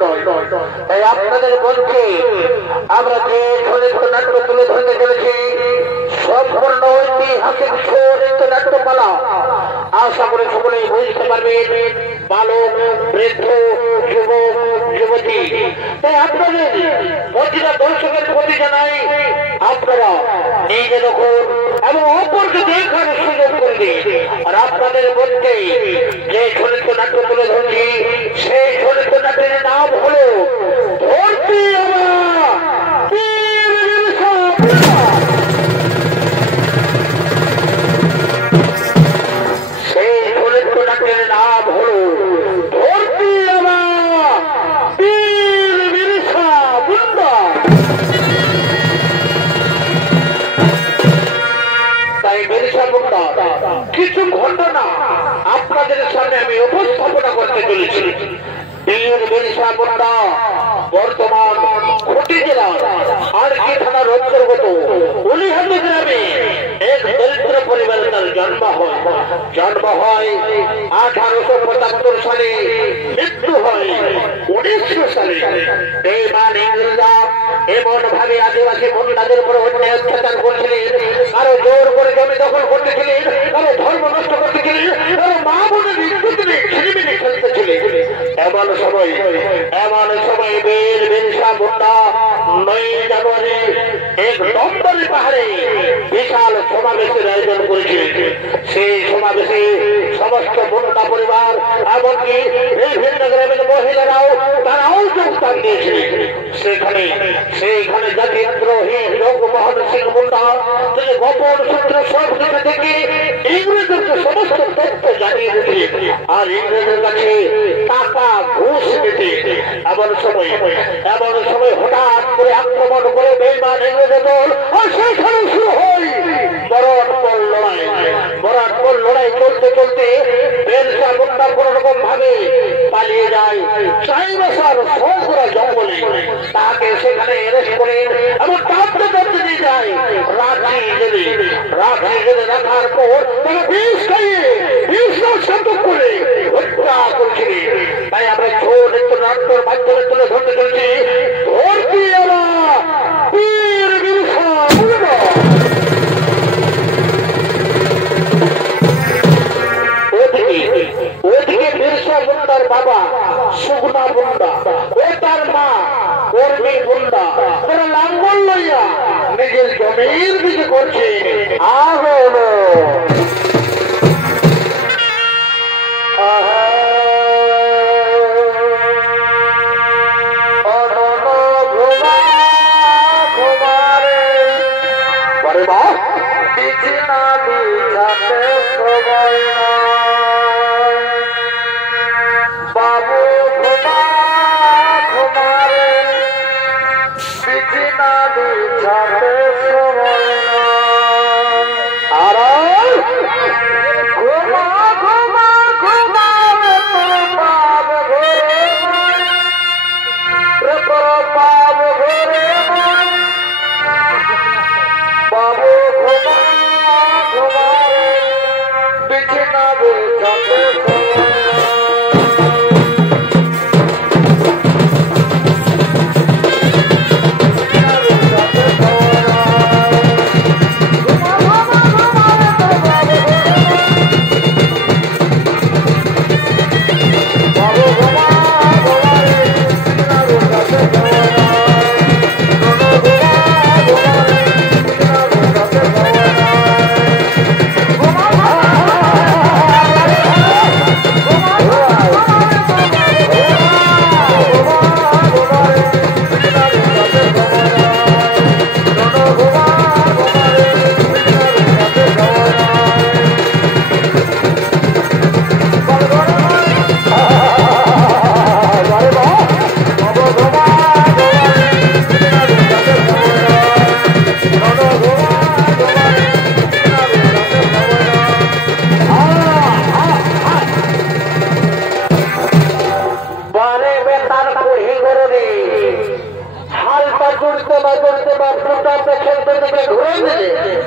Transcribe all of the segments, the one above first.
করে নয়। তাই আপনাদের বলছি আমরা যে চরিত্র নাট্য তুলে ধরতে চলেছি সম্পূর্ণ ঐতিহাসিক চরিত্র নাট্যপালা। আশা করে সকলেই বুঝতে পারবেন, বালক, বৃদ্ধ, যুবক, যুবতী। তাই আপনাদের প্রতিটা দর্শকের প্রতি জানাই আপনারা নিজে দেখুন এবং অপরকে দেখার সুযোগ করে দিন। আর আপনাদের মধ্যে যে চরিত্র নাট্য তুলে ধরছি সেই চরিত্র নাট্যের নাম হলো ধরতি। সেই চরিত্র নাট্যের নাম হলো ধরতি বীর বিরসা মুন্ডা। তাই বিরসা মুন্ডা কিছু ঘটনা আপনাদের সামনে আমি উপস্থাপনা করতে চলেছি। বীর বিরসা মুন্ডা বর্তমান খুঁটি জেলার আরকি থানার অন্তর্গত উলিহান্দি গ্রামে এক দরিদ্র পরিবারে তার জন্ম হয়। 1875 সালে, মৃত্যু হয় 1900 সালে। এই মান ইংরেজরা এমন ভাবে আদিবাসী মহিলাদের উপর অন্যায় অত্যাচার করছিলেন, আরো জোর করে জমি দখল করতেছিলেন, আরো ধর্ম নষ্ট করতেছিলেন, আরো মা বোনের ইজ্জত নিয়ে ছিনিমিনি খেলতেছিলেন। এমন সময় বীর বিরসা মুন্ডা 9 জানুয়ারি এক নম্বরী পাহাড়ে বিশাল সমাবেশের আয়োজন করেছিলেন। সেই সমাবেশে সমস্ত মুন্ডা পরিবার এমনকি বিভিন্ন গ্রামের মহিলারাও তারাও যোগদান দিয়েছিলেন। সেখানে জাতীয়দ্রোহী লোকমোহন সিং মুন্ডা তিনি গোপন সূত্র সব দিকে থেকে ইংরেজদের সমস্ত তথ্য জানিয়ে দিতেন আর ইংরেজের কাছে টাকা ঘুষ দিতেন। এমন সময় হঠাৎ করে আক্রমণ করে বেঈমান ইংরেজ দল, আর সেখানে শুরু হয় মরণপণ লড়াই। চলতে চলতে বিরসা মুন্ডা কোন রকম ভাবে পালিয়ে যায় চাইবাসার সৌপুরা জঙ্গলে। তাকে সেখানে অ্যারেস্ট করেন এবং টানতে নিয়ে যায় রাখি জেলে রাখার পর তাকে বিষ খাইয়ে করে হত্যা করছিলেন। তাই আমরা চরিত্র নাট্যের মাধ্যমে তুলে ধরতে চলছি ধরতি বীর বিরসা মুন্ডা। ওদিকে বিরসা মুন্ডার বাবা সুগনা মুন্ডা ও তার মা কর্মী মুন্ডা তারা লাঙ্গল লইয়া নিজের জমির দিকে করছে আগুন।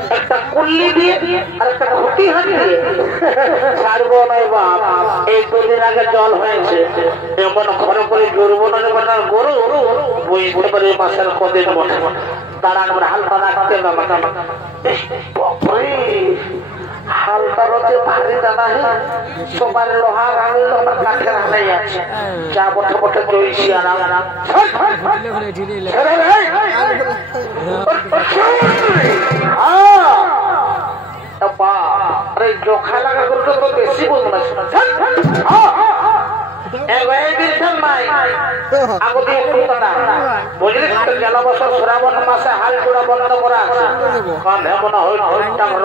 একটা কুল্লি দিয়ে আর একটা খুঁটি হাঁটিয়ে ছাড়বো নয় বাপ। এই দুদিন আগে জল হয়েছে, এমন ঘরে করে জড়বো না গরু বুঝতে পারি মাসের কদিন বসে দাঁড়ান হালকা রাখতে হালকা রোজে ভারী দাদা সবার লোহা আনলো কাঠের হালাই আছে যা বটে বটে জইছি আরাম আরে জোখা লাগা করতে তো বেশি বলবো না শ্রাবণ মাসে হাল চূড়া বন্ধ করা আছে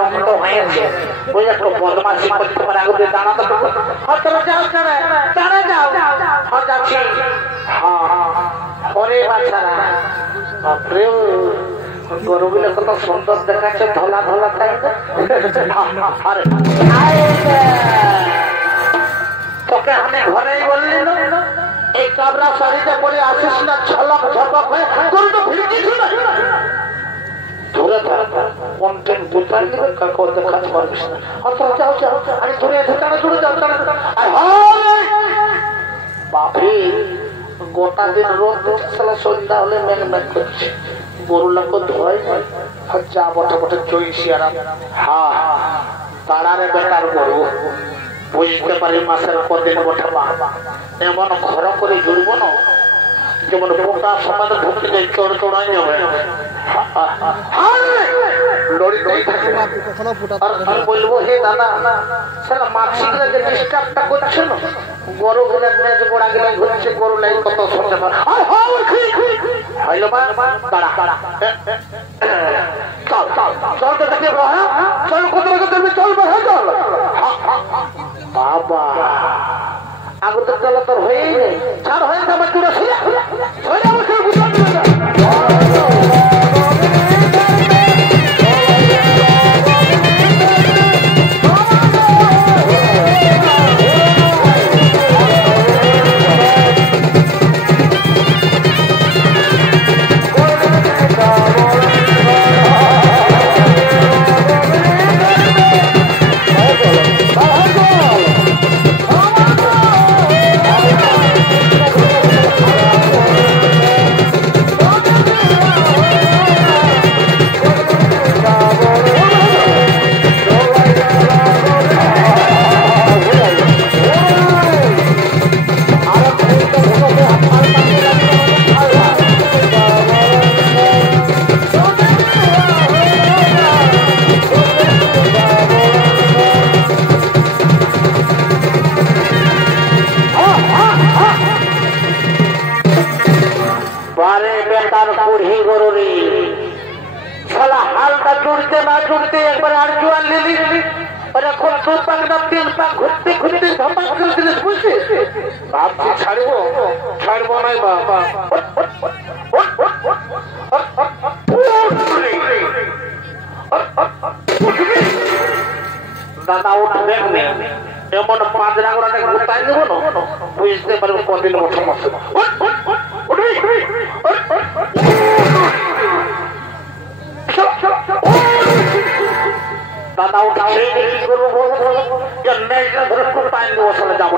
রক্ত হয়েছে বুঝলে একটু বদমাসি করতে পারে আগে দাঁড়াতে যাও যাচ্ছি হরে বাচ্চারা বাপরে গরুগুলো কত সুন্দর দেখাচ্ছে ধলা ধলা তাই তোকে আমি ঘরেই বললি এই কাবরা শাড়িতে পরে আসিস না ছলক ঝপক হয়ে গরুটা ভিড়িস না ধরে কন্টেন্ট বুঝাই দিবে কাকর দেখাতে পারবিস না যাও যাও আরে ধরে ঢেকানো জুড়ে যাও বাপরে গোটা দিন রোদ সালা সন্ধ্যা হলে মেঘ মেঘ করছে গরুলাকে ধোয় যা বটে বটে চইছি আরাম হ্যাঁ তাড়ারে বেকার গরু বুঝতে পারি মাসের কদিন বটে এমন ঘর করে জুড়বো না যেমন পোকা সমাজে ঢুকে যায় চড় চড়াই যাবে বলবো হে দাদা সেটা মাছিরা যে ডিস্টার্বটা করছে না গরু গুলো গোড়া গেলে ঘুরছে গরু লাই কত শুনতে পারে হইলো দাঁড়া চল চল চল তো দেখে চল কত চল চল বাবা আগে তো চলো তোর হয়ে নেই ছাড় হয়ে আমার চূড়া হালটা জুড়তে না জুড়তে একবার আর জোয়ার লিলি এখন দু পাক না তিন পাক ঘুরতে ঘুরতে ধপাক করে দিলে বুঝছিস ভাবছি ছাড়বো ছাড়বো নাই বাবা দাদা উঠবে এমন পাঁচ রাগড়াটা গুতাই দেবো না বুঝতে পারবো কদিন বছর বছর দাদা উঠাও কি করবো ধরে কোথায় দেবো চলে যাবো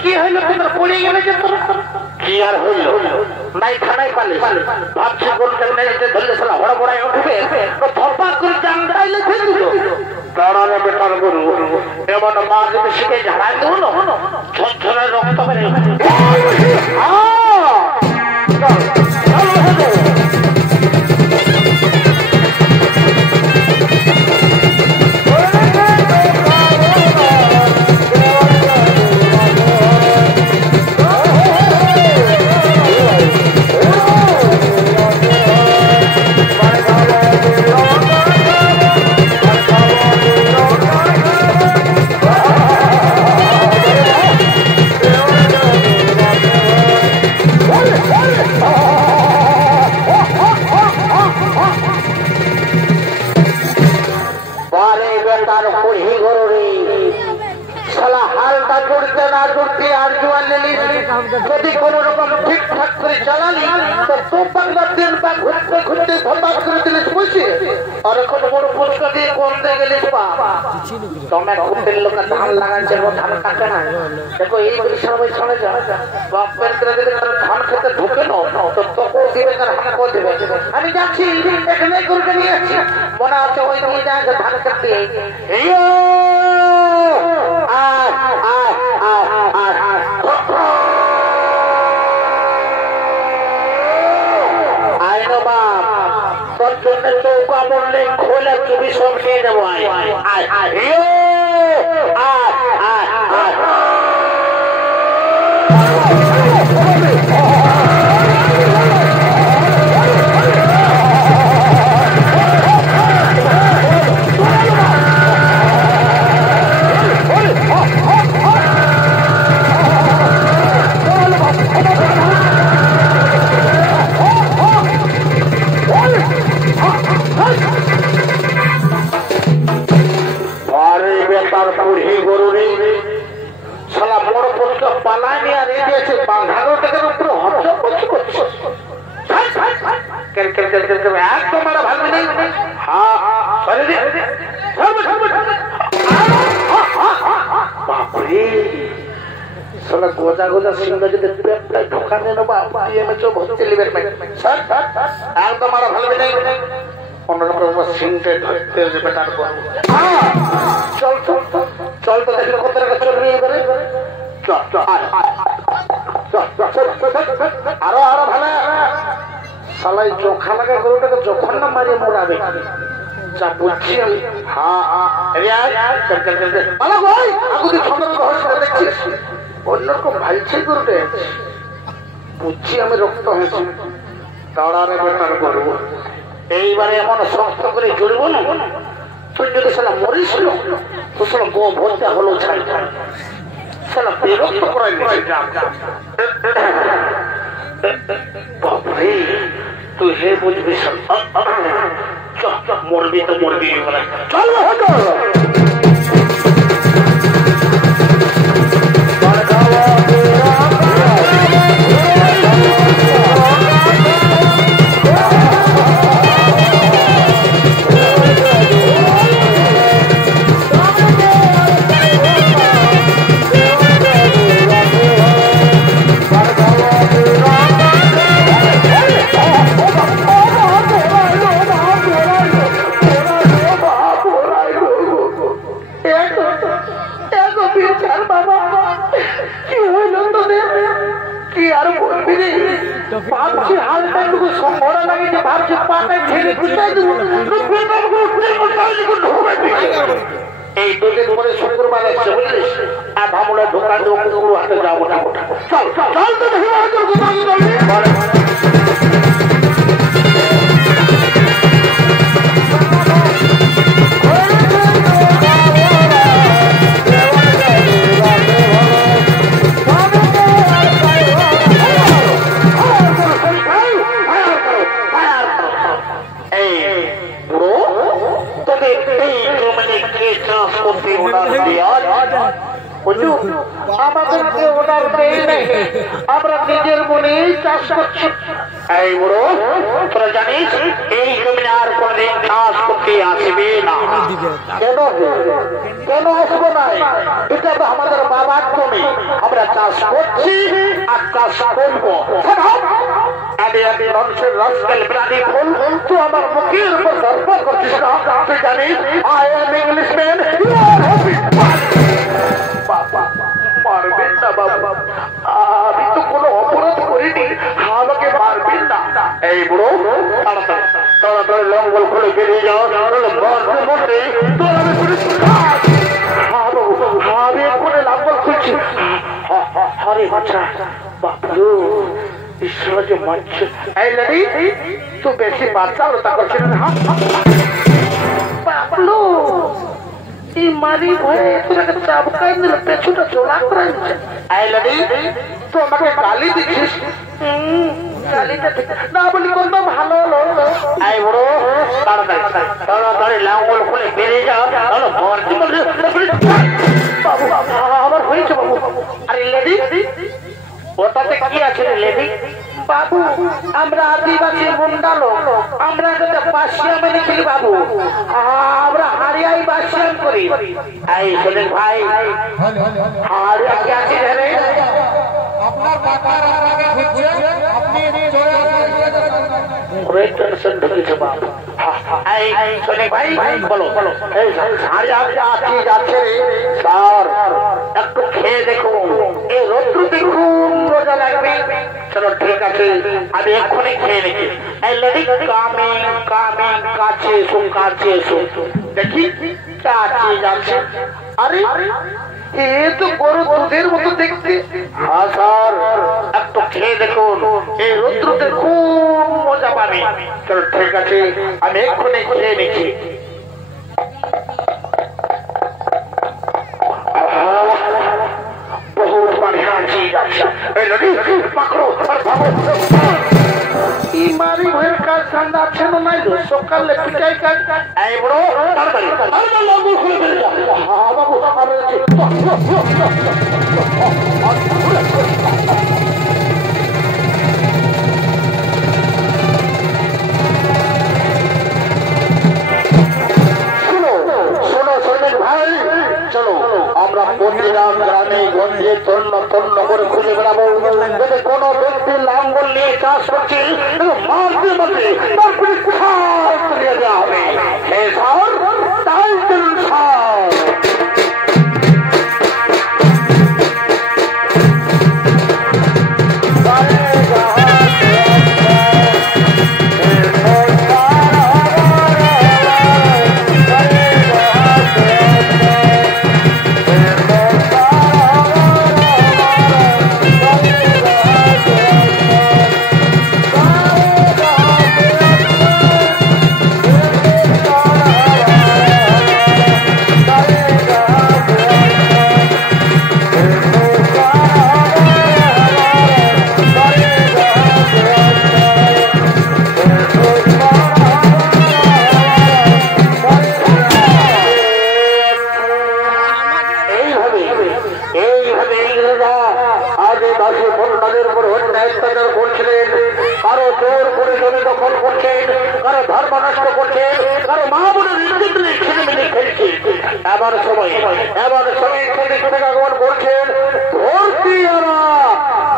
কি হইল তোমার পড়ে গেলে যে কি আর হইল নাই খানাই পালে ভাবছি ধরলে সালা হড় বড়াই উঠবে ধপা করে জানলে ফেলে দিল দাঁড়ানো বেকার গরু এমন মা যদি শিখে ঝাড়াই দেবো না ঝরঝরে রক্ত বেড়ে শালা হালটা জড়তে না জড়তে আর জোয়ান নিলি যদি কোন রকম ঠিকঠাক করে চালালি তো তোপাঙ্গার দিন বা ঘুরতে ঘুরতে ধপাস করে দিলিস বুঝছি আর এখন বড় পুরস্কার দিয়ে করতে গেলিস পা তোমার ঘুরতের লোক ধান লাগাচ্ছে ধান কাটে না দেখো এই সময় চলে যা বাপের ধান খেতে ঢুকে নাও তো তোকে দিবে তার হাঁকো দেবে আমি যাচ্ছি এখানে গরুটা নিয়ে আসছি মনে আছে ওই তুমি যাচ্ছে ধান খেতে আইনো বাপ তোর জন্য চৌকা মরলে খোলে তুমি সব নিয়ে নেবো গোজা গোজা সিংহ যদি ঢোকানে নেবো ভর্তি লিবের একদম আর ভালো নেই অন্যরকম সিংহকে ধরতে বেটার চল চল চল তো দেখলে কত টাকা চলবে এবারে আরো আরো ভালো সালাই চোখা লাগা গরুটাকে যখন না মারিয়ে মোড়াবে যা বুঝছি আমি দেখছিস অন্যরকম ভাইছে গরুটা বুঝছি আমি রক্ত হয়েছি দাঁড়ারে বেটার গরু এইবারে এমন শক্ত করে জড়িব না তুই যদি সালা মরিস তো সালা গো ভরতে হলো ছাই ছাই সালা বিরক্ত করাই বাপরে তুই হে বুঝবি মরবি তো মরবি চল ভাবছি হালটাটুকু সম্ভরা লাগে যে ভাবছি পাতায় ছেড়ে গুটাই দেবো এই দুদিন পরে শুক্রবার আসছে বুঝলিস আর ভাবনা ঢোকা দেবো হাতে যাবো না চল চল তো আমাদেরকে ওনার পেয়ে নেই আমরা নিজের মনেই চাষ করছি এই বুড়ো তোরা জানিস এই জমিনে আর কোনদিন চাষ করতে আসবে না কেন কেন আসবো না এটা তো আমাদের বাবার জমি আমরা চাষ করছি আর চাষ করবো মানুষের রাস্তাল প্রাণী ফুল তুই আমার মুখের উপর গর্ব করছিস না তুই জানিস আই এম ইংলিশম্যান মারবেন না বাবা আমি তো কোনো অপরাধ করিনি আমাকে মারবেন না এই বুড়ো তাড়াতাড়ি তাড়াতাড়ি লঙ্গল খুলে বেরিয়ে যাও আমি এক্ষুনি লঙ্গল খুলছি হরে বাচ্চা বাবু ঈশ্বর যে মারছে এই লেডি তুই বেশি বাচ্চা ওটা করছিস না বাবলু এই মারি ভয়ে তোকে চাবকাই দিল পেছুটা জোড়া করে আই লেডি তো আমাকে গালি দিচ্ছিস গালিটা ঠিক না বলি কোনটা ভালো হলো আই বড় তাড়াতাড়ি তাড়াতাড়ি লাঙ্গল খুলে বেরিয়ে যাও তাহলে ভর্তি করে বাবু লেডি ওটাতে কি আছে রে লেডি? বাবু আমরা আদিবাসী মুন্ডা লোক, আমরা যদি বাসিয়া মেনে খেলি বাবু, আমরা হারিয়াই বাসিয়ান করি। এই শোনেন ভাই, হারিয়া কি আছে রে? আপনার কাকার আপনাকে খুঁজছে, আপনি চলে আসেন। টেনশন ঢুকেছে বাবু। এই শোনেন ভাই, বলো বলো, এই হারিয়া কি যাচ্ছে স্যার? একটু খেয়ে দেখুন, এই রৌদ্রতে খুব মজা লাগবে। চলো ঠিক আছে, আমি এক্ষুনি খেয়ে নিচ্ছি। এই লেডি কামিং কামিং, কাছে এসো কাছে এসো। দেখি কাছে যাচ্ছে। আরে এ তো বড় দুধের মতো দেখতে। হ্যাঁ স্যার, একটু খেয়ে দেখুন, এই রৌদ্রতে খুব মজা পাবে। চলো ঠিক আছে, আমি এক্ষুনি খেয়ে নিচ্ছি। बहुत बढ़िया चीज अच्छा पकड़ो और भागो। मारी भर का ठंडा अच्छा न नहीं दो सकाल ले पिटाई का ए बड़ो ताड़ाताड़ी अरे लागू खुले मिल जा। हां बाबू अरे सुनो सुनो भाई, चलो আমরা প্রতিরাম গ্রামে গঞ্জে তন্ন তন্ন করে খুঁজে বেড়াবো। যদি কোনো ব্যক্তি লাঙ্গল নিয়ে চাষ করছে মারতে মারতে তারপরে খাস নিয়ে দেওয়া হবে। তাই চলুন সার। কারো জোর করে জমি দখল করছেন, কারো ধর্ম নষ্ট করছেন, কারো মা বোনের ছেলেমেয়ে খেলছে। এমন সময় সেদিক থেকে আগমন করছেন ভর্তি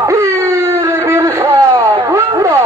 বীর বিরসা মুন্ডা।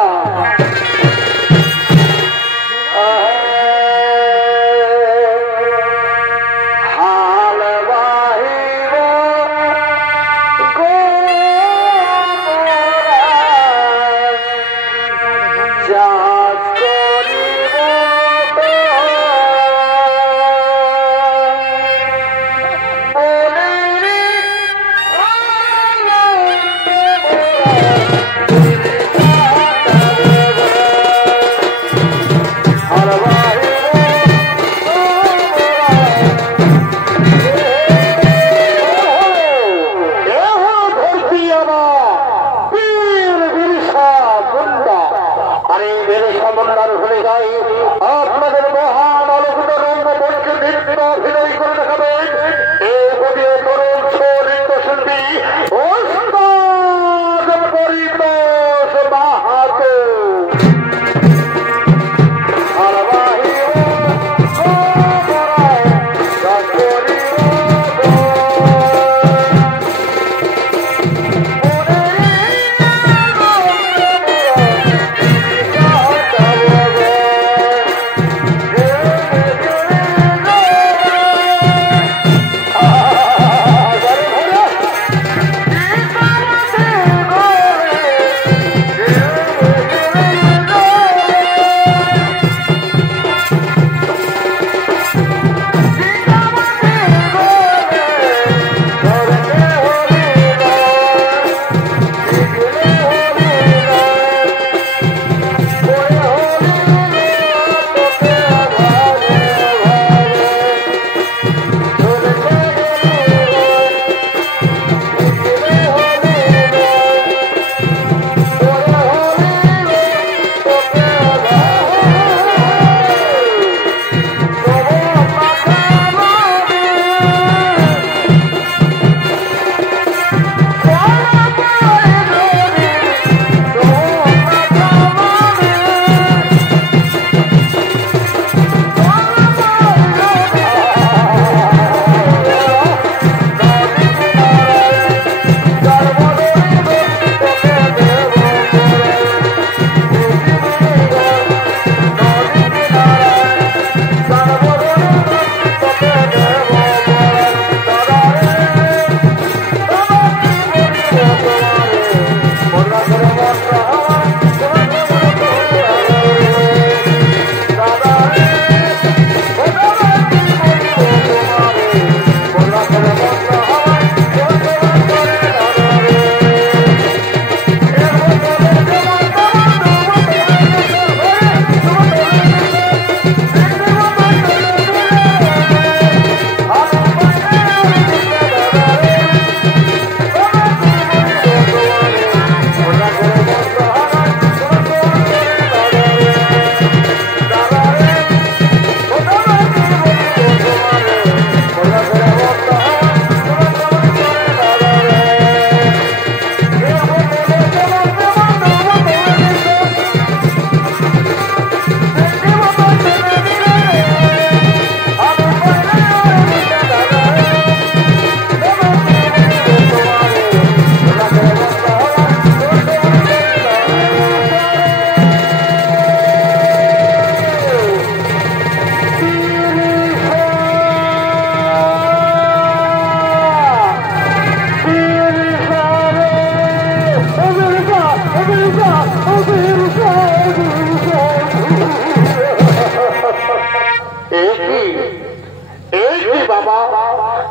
এই যে বাবা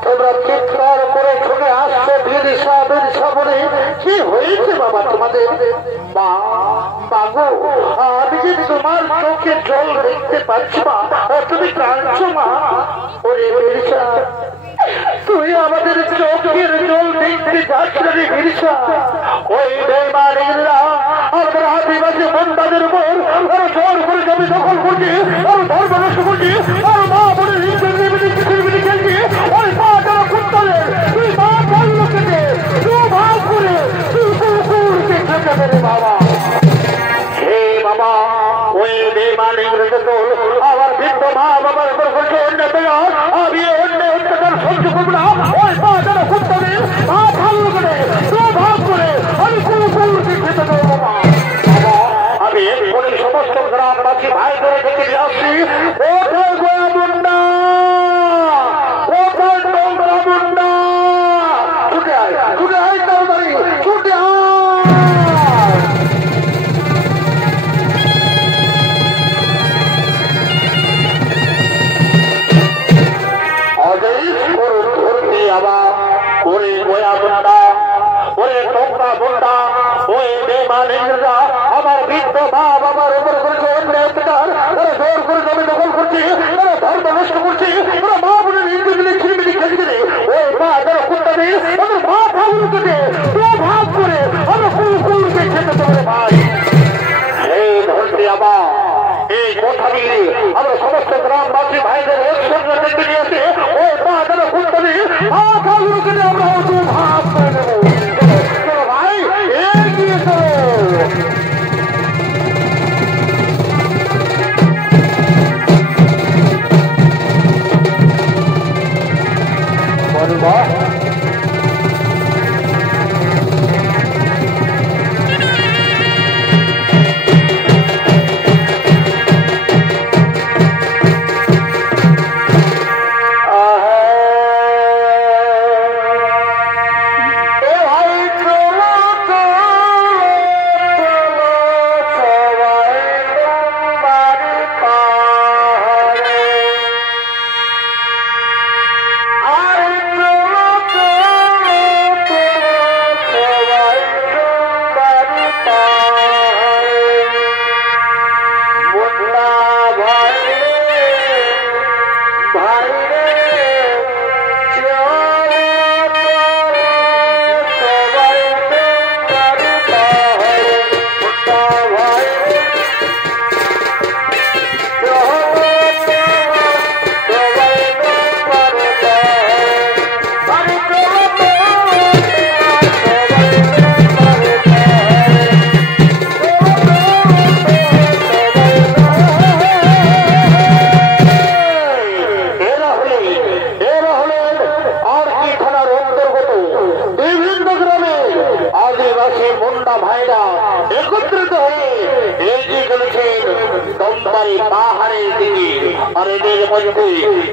তোমরা চিৎকার করে ছুটে আসছো বিরসা বিরসা বলে কি হয়েছে বাবা তোমাদের? মা বাবু আমি যে তোমার চোখে জল দেখতে পাচ্ছি মা, তুমি কাঁদছো মা। ওরে বিরসা তুই আমাদের চোখের জল দেখতে যাচ্ছ রে বিরসা। ওই বেঈমানেরা আমাদের আদিবাসী বন্দাদের উপর আরো জোর করে জমি দখল করছে, আরো ধর্ম নষ্ট করছে, আরো মা বলে খেলছে। ওই মা যারা কুত্তালে তুই মা বললো কেটে তুই ভাগ করে তুই কুকুরকে খেতে পেরে বাবা। হে বাবা ওই বেঈমানেরা তো আমার বৃদ্ধ মা বাবার উপর করছে অন্যায়, আমি অন্য অত্যাচার সহ্য করবো না। ওই মা যারা কুত্তালে মা ভালো করে তুই ভাগ করে আমি কুকুরকে খেতে দেবো মা। আমি এক্ষুনি সমস্ত গ্রামবাসী ভাই করে থেকে নিয়ে আসছি। ওঠাই গোয়া মুন্ডা, ওঠাই ডোমরা মুন্ডা, ছুটে আয় তাড়াতাড়ি ছুটে আয়। ধরতে আবার ওরে গোয়া মুন্ডা, ওরে ডোমরা মুন্ডা, ওই বেঈমানেরা আমার বৃদ্ধ মা বাবার উপর করেছে অন্যায় অত্যাচার, তারা জোর করে জমি দখল করছে, তারা ধর্ম নষ্ট করছে, তারা মা বোনের হিন্দু মিলে ছিড়মিলি খেলছে। ওই মা যারা কুত্তাদের তাদের মা ভালো কেটে ভাগ করে আমরা কুকুরকে খেতে পারে ভাই। এই ধরতে আবার এই কথা দিয়ে আমরা সমস্ত গ্রামবাসী ভাইদের একসঙ্গে ডেকে নিয়েছে। ওই মা যারা কুত্তাদের মা ভালো কেটে আমরা ভাগ করে নেবো। চলো ভাই এগিয়ে চলো।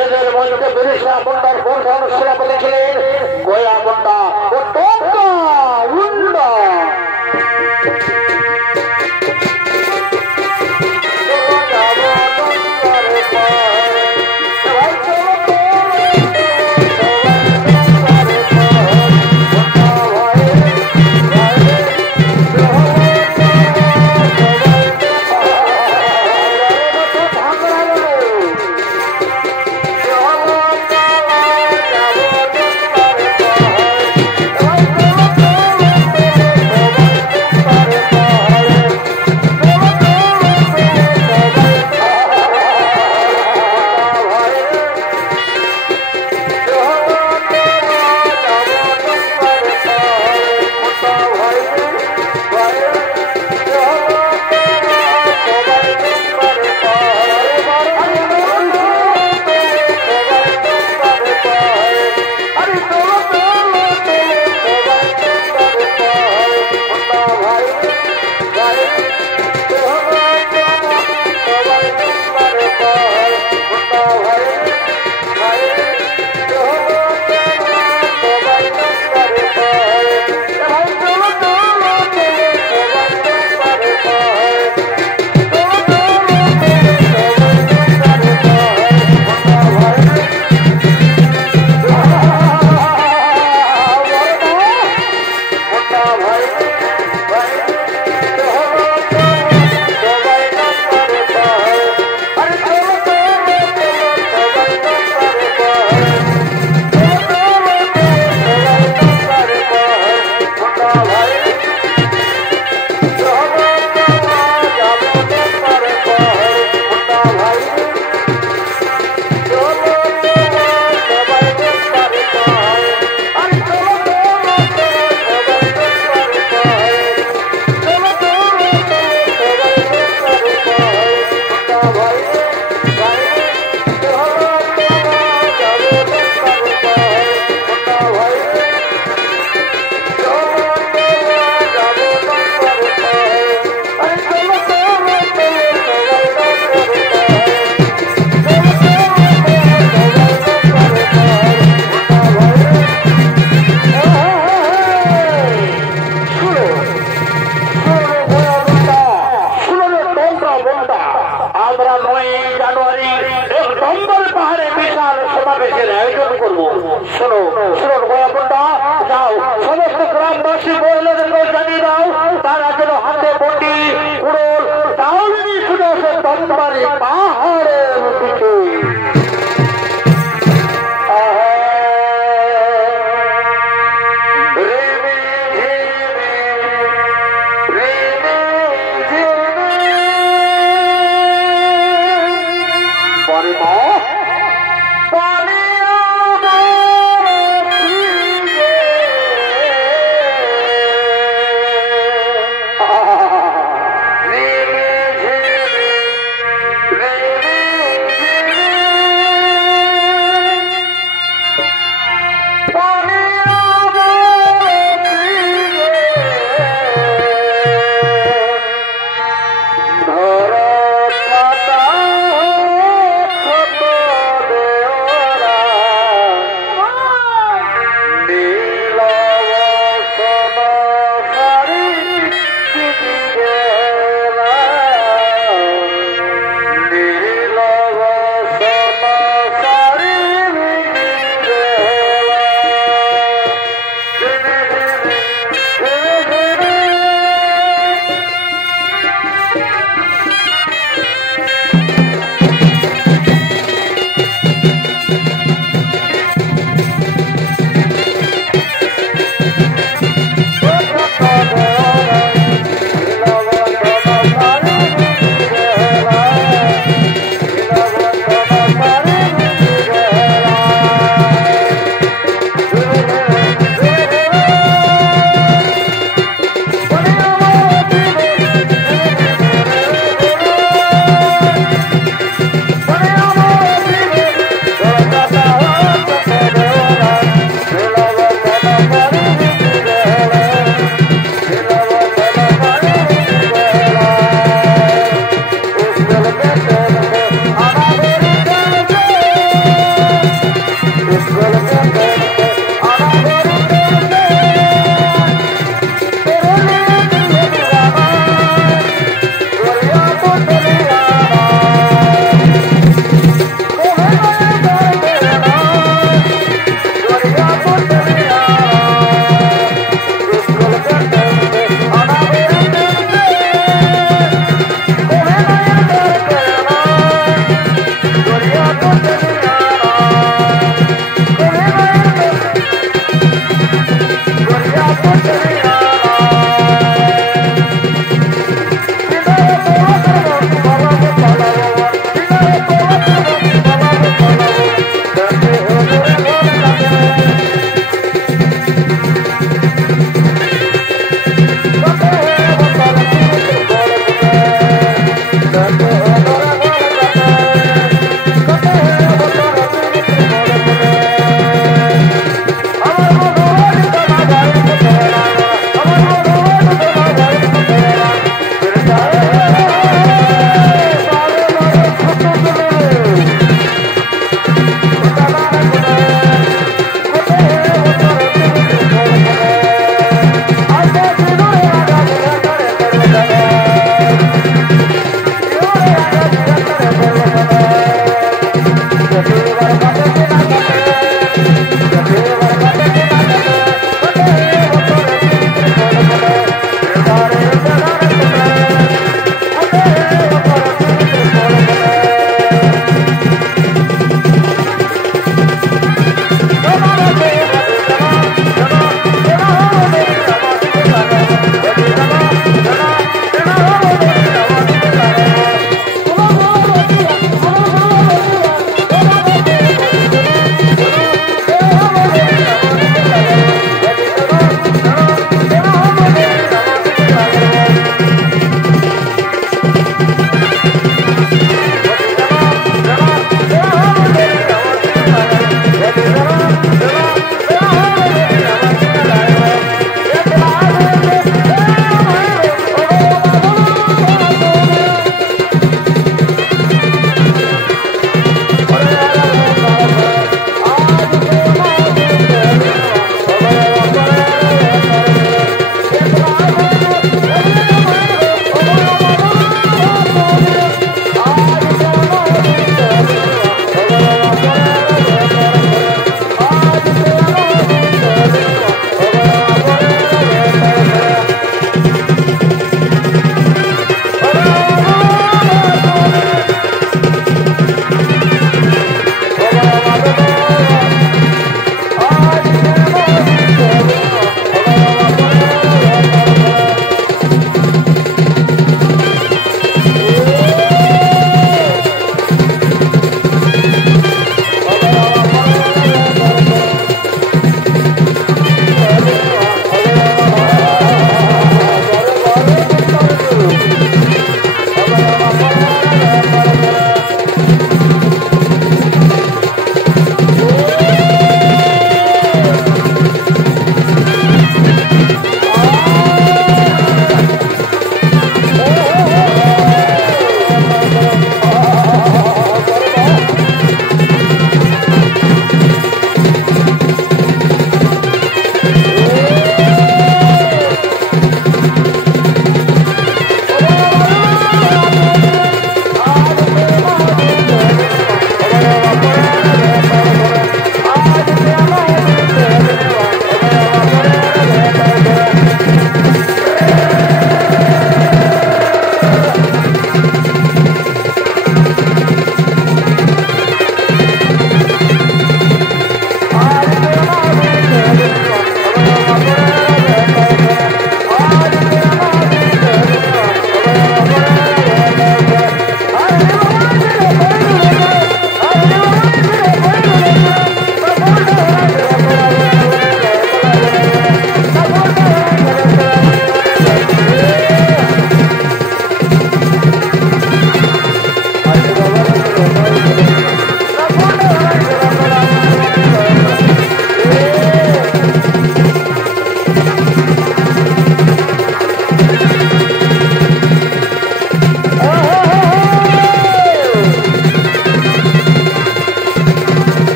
এদের মধ্যে বিরসা মুন্ডার প্রধান সভাপতি ছিলেন গোয়া মুন্ডা ও টোকা মুন্ডা।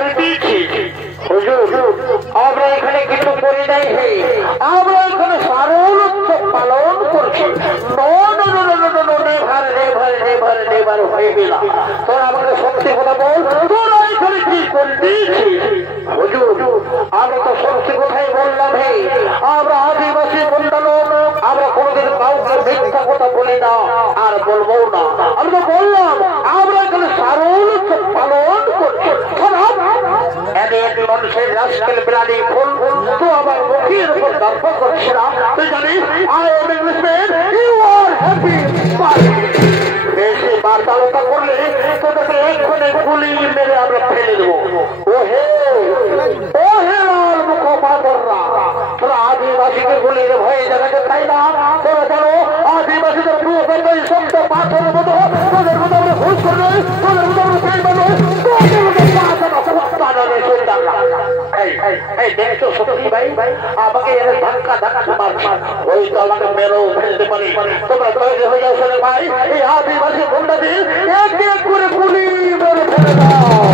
করে দিয়েছি হুজুর, আমরা এখানে কিছু করি নাই, হে আমরা এখানে সারল উৎসব পালন করছি। হয়ে গেল তোরা আমাকে সত্যি কথা বল, তোরা এখানে কি করে দিয়েছি হুজুর? আমরা তো সত্যি কথাই বললাম, হে আমরা আদিবাসী বন্ধন, আমরা কোনোদিন কাউকে মিথ্যা কথা বলি না আর বলবো না। আমরা তো বললাম আমরা এখানে সারল উৎসব পালন করছি। মানুষের রাস্কেল প্রাণী ফুল তো আমার মুখের উপর গল্প করছে না। তুই জানিস I am Englishman, you are happy. বেশি বার্তালতা করলে তোদেরকে এক্ষণে গুলি মেরে আমরা ফেলে দেবো। ওহে লাল মুখ বাঁদররা, তোরা আদিবাসীকে গুলির ভয়ে জানাতে চাই না। তোরা জানো আদিবাসীদের পুরো শব্দ পাথরের মতো, তোদের মতো আমরা ঘুষ করলে, তোদের মতো আমরা চাই মানে আমাকে ধাক্কা ধাক্কা ওই তো আমাকে মেরেও ফেলতে পারি। তোমরা তৈরি হয়ে যাও শোনে ভাই, এই আদিবাসী গুন্ডাদের এক এক করে গুলি মেরে ফেলে দাও।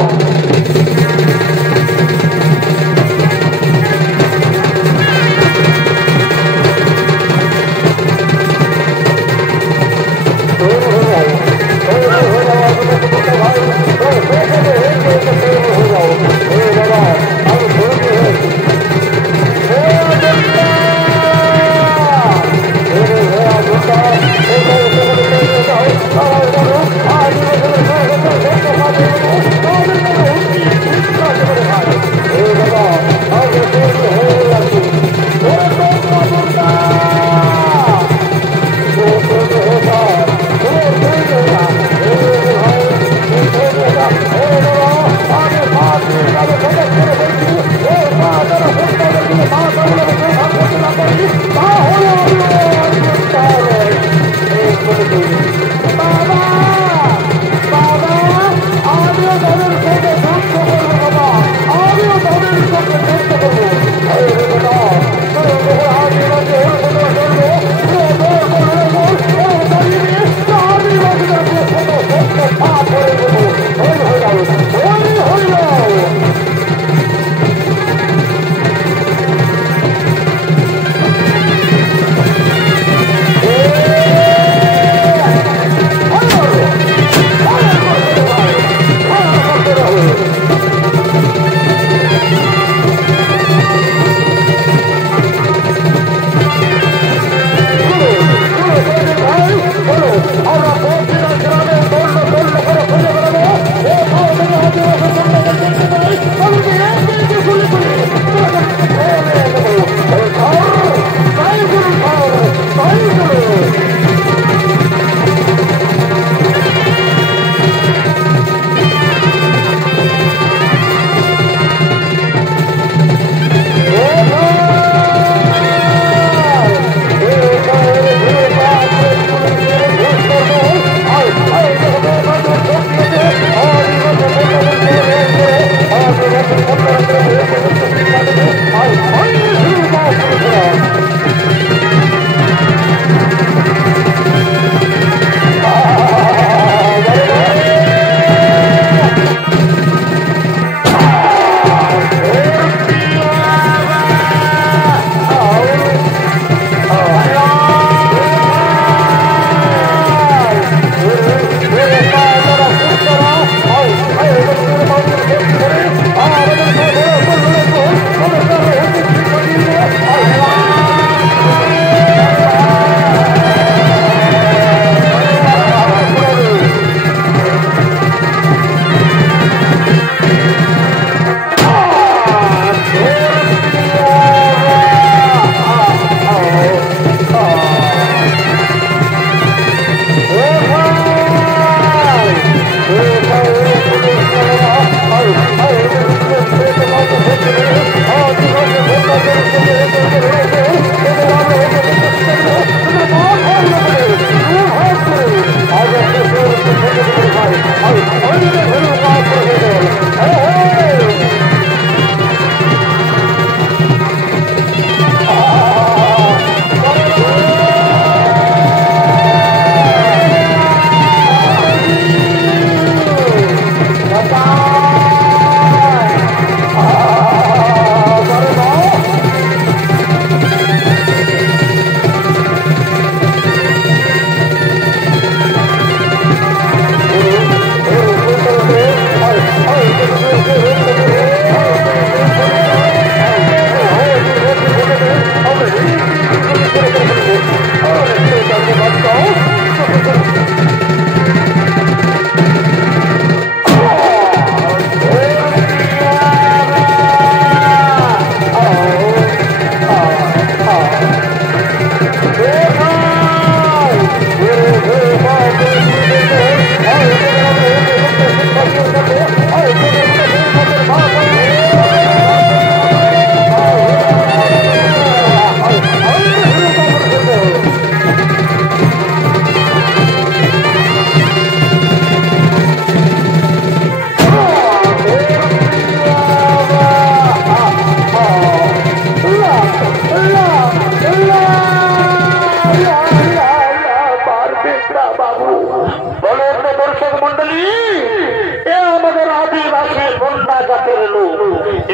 জাতির লোক,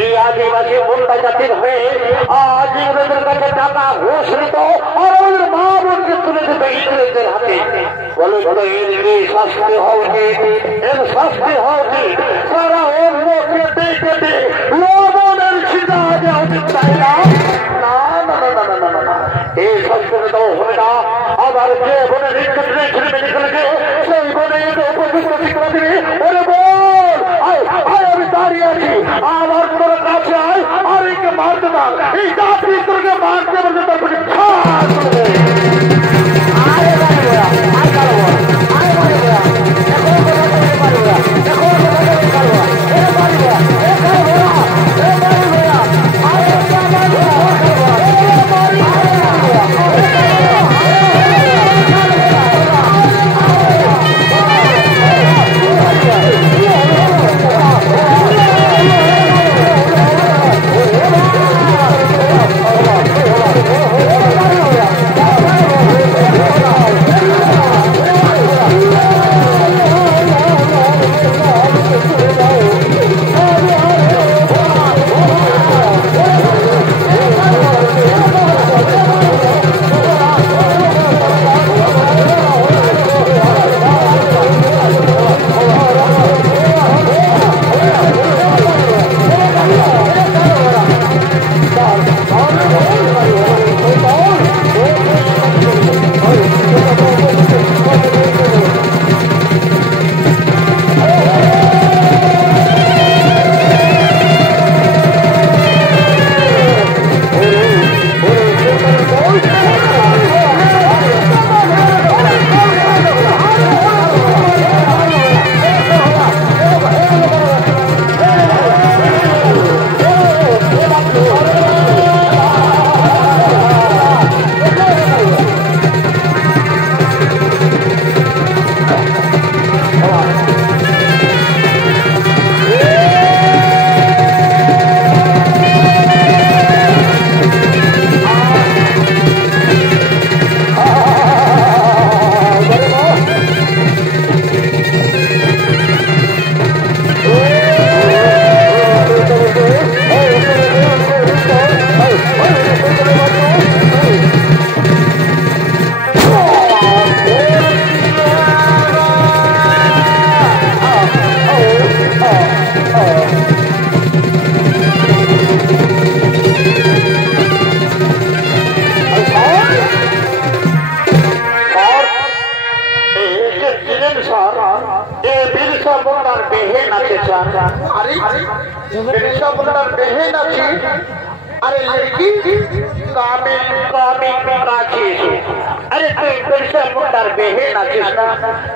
এই আদিবাসী মুন্ডা জাতির হয়ে আজ ইংরেজের কাছে টাকা ঘুষ নিত আর আমাদের মা বোনকে তুলে দিত ইংরেজদের হাতে। বলে বলে এর শাস্তি হওয়া উচিত, এর শাস্তি হওয়া উচিত। সারা অন্য কেটে কেটে লবণের ছিটা দেওয়া উচিত, তাই না? এই সংস্কৃতি তো হবে না। আবার যে বনে ছেলে মেয়ে খেলেছে সেই বনে উপযুক্ত শিক্ষা দিবি। ওরে বল আমি দাঁড়িয়ে আছি, আমার তোর কাছে আয় আর একে মারতে না। এই জাতি তোরকে মারতে বলতে তার প্রতি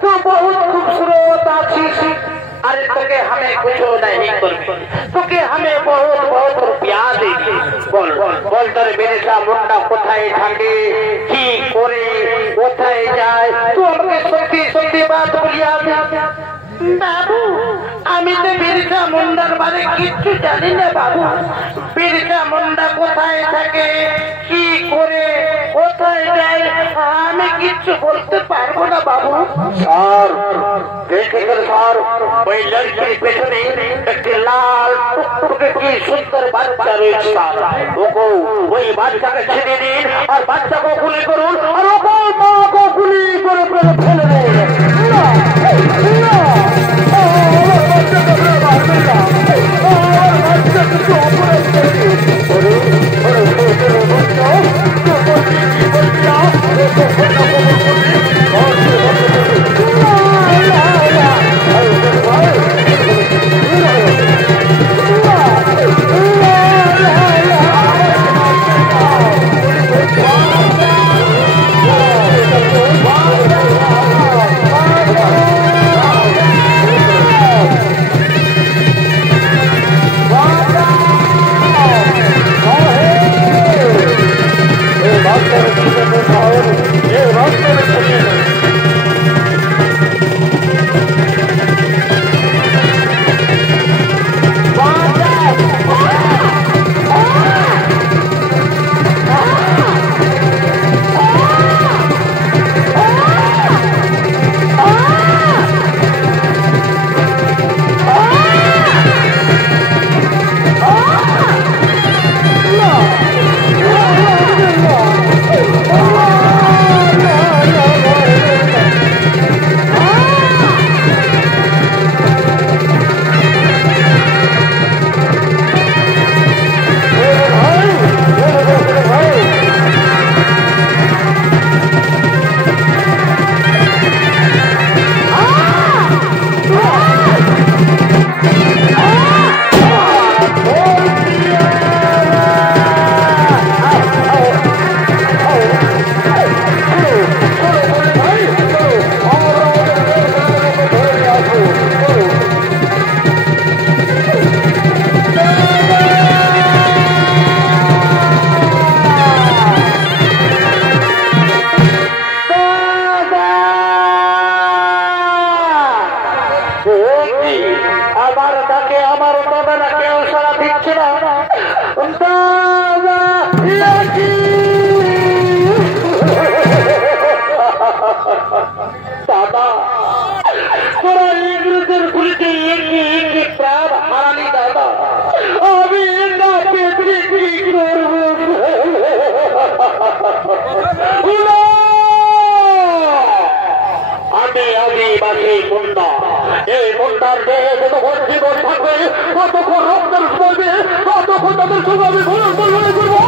तो बहुत खूबसूरत आशीष। अरे तोके हमें कुछ नहीं करबे, तोके हमें बहुत बहुत रुपया देगी। बोल बोल তোর বেরেসা মুন্ডা কোথায় থাকে, কি করে, কোথায় যায়? তুই আমাকে সত্যি সত্যি বাত বলিয়া দে। বাবু আমি তো বিরসা মুন্ডার বারে কিচ্ছু জানি না বাবু। বিরসা মুন্ডা কোথায় থাকে, কি করে, কোথায় যায় আমি কিচ্ছু বলতে পারবো না বাবু। স্যার দেখেছেন স্যার, ওই লড়কির পেছনে একটি লাল টুকটুকে কি সুন্দর বাচ্চা রয়েছে স্যার। ওকে ওই বাচ্চাকে ছেড়ে দিন আর বাচ্চাকে গুলি করুন আর ওকে মাকে গুলি করে ফেলে দেন। ডাকে আমার তবে না কেউ সারা দিচ্ছে না। দাদা তোরা ইংরেজের গুলিতে এগিয়ে প্রাণ হারালি দাদা, আমি কি করব? আমি আদিবাসী মুন্ডা, এই মুন্ডার দেহে যতক্ষণ জীবন থাকবে ততক্ষণ রক্তের পড়বে, ততক্ষণ তাদের সঙ্গে আমি ভুল করবো।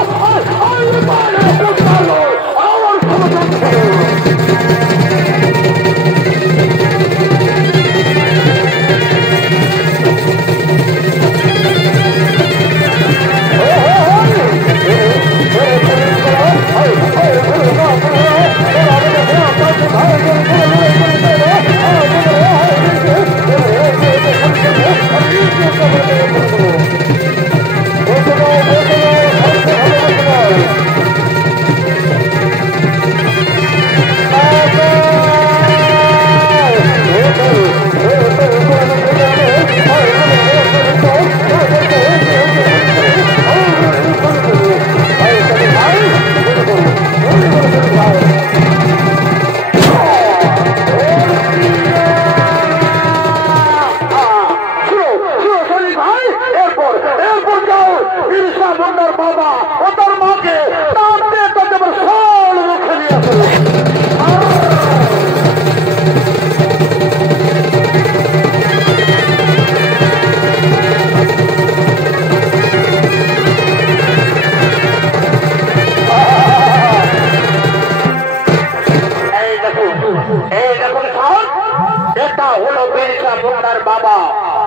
আমার বাবা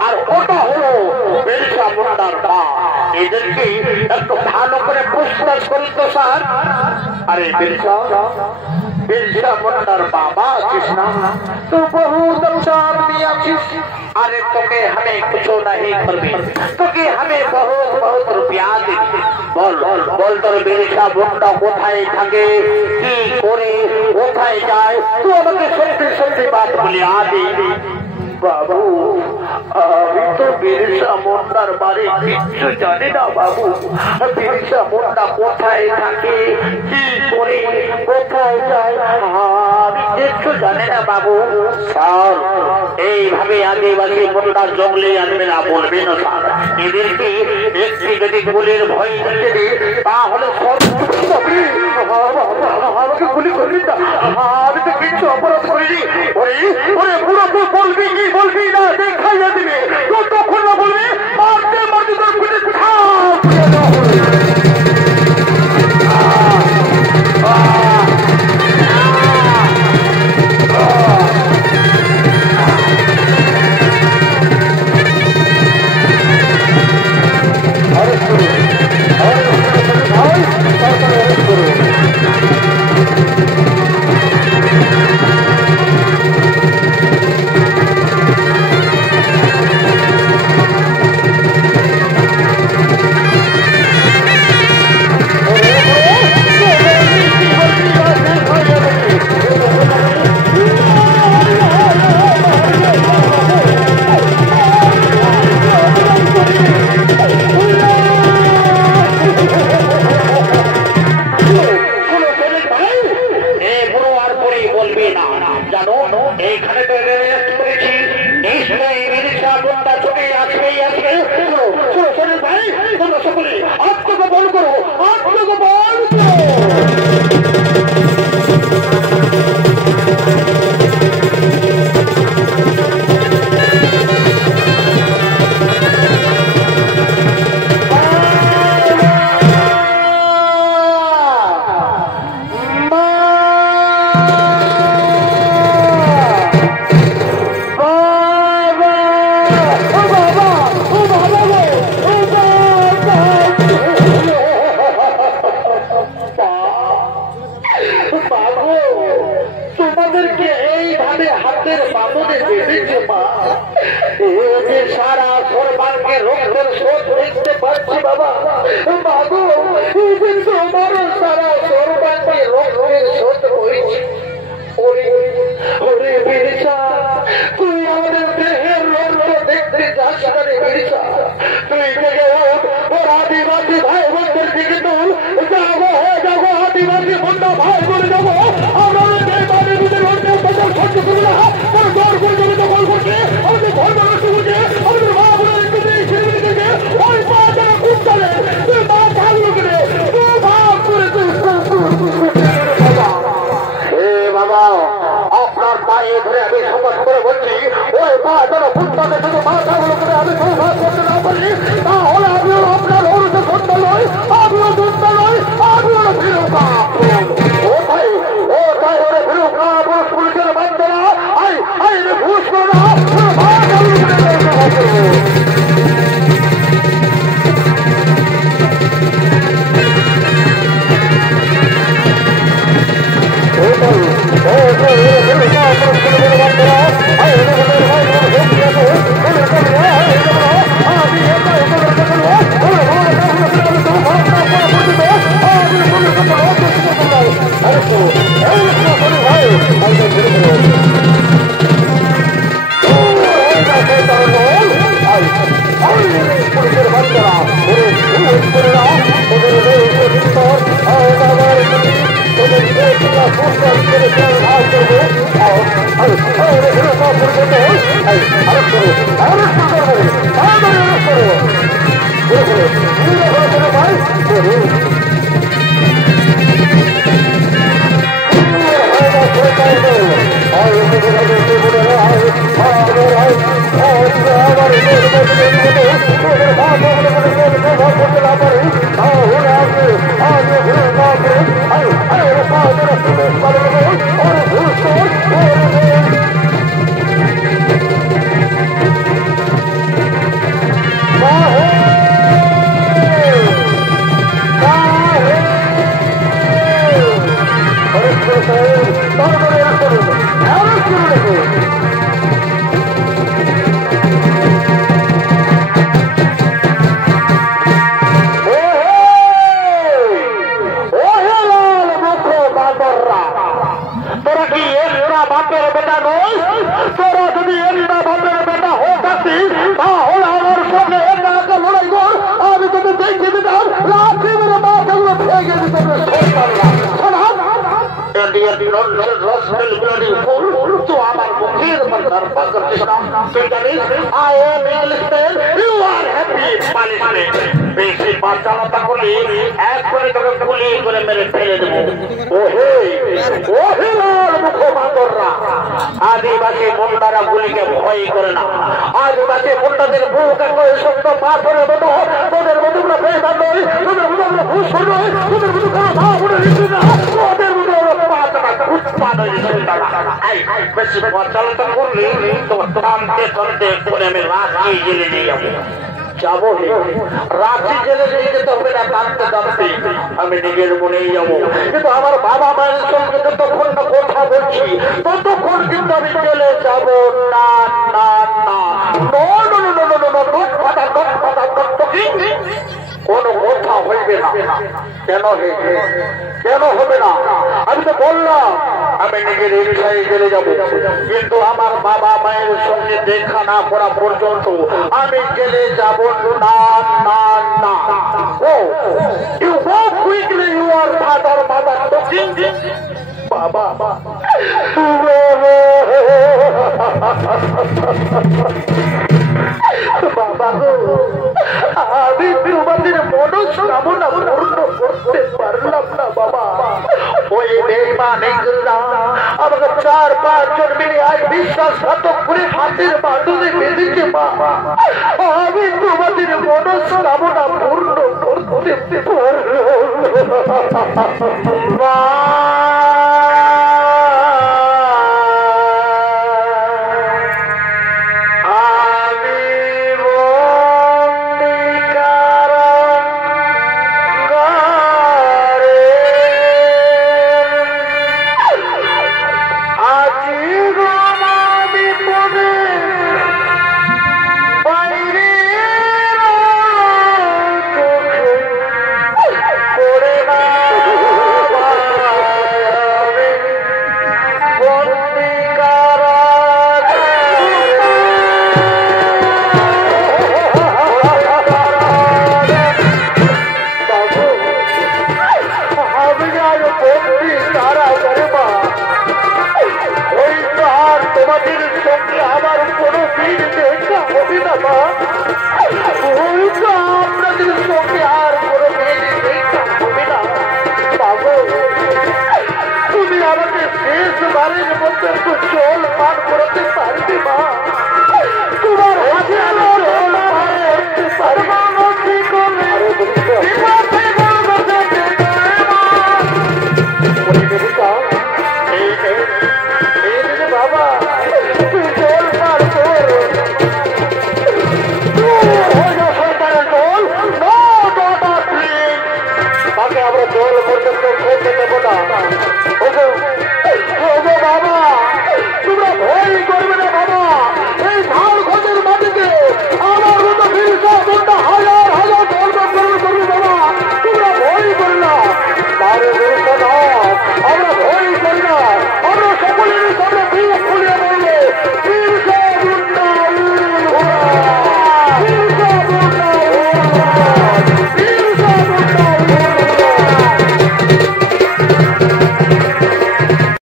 আর ওটা হলো বিরসা মুন্ডার মা। এদেরকে একটু ভালো করে পুষ্পাস করি তো স্যার। আরে বিরসা मुंडर बाबा कृष्णा तू बहुत अच्छा आदमी आशीष। अरे তোকে हमें कुछ नहीं करबे, তোকে हमें बहुत बहुत रुपया देबे। বল বল তোর বিরসা মুন্ডা কোথায় থাকে, কি করে, কোথায় যায়, তুই আমাকে সত্যি সত্যি বাত বলিয়া দে। बाबू अभी तो बिरसा मुंडार बारे किच्छु जाने ना बाबू। बिरसा मुंडा कोथाय थाके, की करे, कोथाय যায় আমি কিচ্ছু জানি না বাবু। স্যার এইভাবে আদিবাসী মুন্ডার জঙ্গলে আনবে না, বলবে না স্যার। এদেরকে একটি যদি গুলির ভয় দিতে দিই তাহলে আমাকে গুলি করবি না, আমি তো কিচ্ছু অপরাধ করিনি। ওরে ওরে পুরো তুই বলবি কি বলবি না দেখাইয়া দিবে, ততক্ষণ না বলবি মারতে মারতে তোর পিঠে দেখতে যাস সেখানে মির্জা তুই থেকে ওঠ ওর আদিবাসী ভাই বোনদের দিকে তুল যাবো হয়ে যাবো আদিবাসী বন্ধ ভাই বলে যাবো আমরা যে বাড়ির ভিতরে অন্যায় অত্যাচার সহ্য করি না কোনো জোর করে জমি দখল করছে আমাদের ধর্ম নষ্ট করছে আমাদের মা বোনের ছেলেমেয়েদেরকে ওই পা যারা খুব চলে তুই মা থাকলো কিনে তুই ভাব করে তুই বাবা আপনার পায়ে ধরে আমি শপথ করে বলছি ওই পা যেন ফুটপাতে শুধু মাথাগুলো করে আমি সংসার করতে না পারি তাহলে আমিও আপনার অনুষে সন্ধ্যা নয় আমিও সন্ধ্যা নয় আমিও ফিরুকা ও ভাই ওরে ফিরুকা পুরুষ পুলিশের বান্ধবরা আই ঘুষ করো না আদিবাসী মুন্ডারা গুলিকে ভয় করে না আদিবাসী মুন্ডাদের বুক শক্ত পাথরের মতো তোদের মতো পেশা নয় তোদের মতো ঘুষ নয় তোদের মতো কোনো ভাব না ওদের মতো বেশি পর্যালোচনা করলে তোমার টানতে টানতে করে আমি রাখি জেলে নিয়ে যাবো যাবো রাঁচি জেলে নিয়ে যেতে হবে না টানতে টানতে আমি নিজের মনেই যাবো কিন্তু আমার বাবা মায়ের সঙ্গে যতক্ষণ না কথা বলছি ততক্ষণ কিন্তু আমি জেলে যাবো না না না কোন কথা হইবে না কেন কেন হবে না আমি তো বললাম আমি নিজের ইচ্ছায় জেলে যাব কিন্তু আমার বাবা মায়ের সঙ্গে দেখা না করা পর্যন্ত আমি জেলে যাব না না না ও you go quickly you are father mother talking বাবা বাবা আমি তোমাদের মনস্কামনা পূর্ণ করতে পারলাম না বাবা ওই বেঈমান ইংরেজরা আমাকে 4-5 জন মিলে আজ বিশ্বাসঘাতক করে হাতের বাঁধনে বেঁধেছে বাবা আমি তোমাদের মনস্কামনা পূর্ণ করতে পারলাম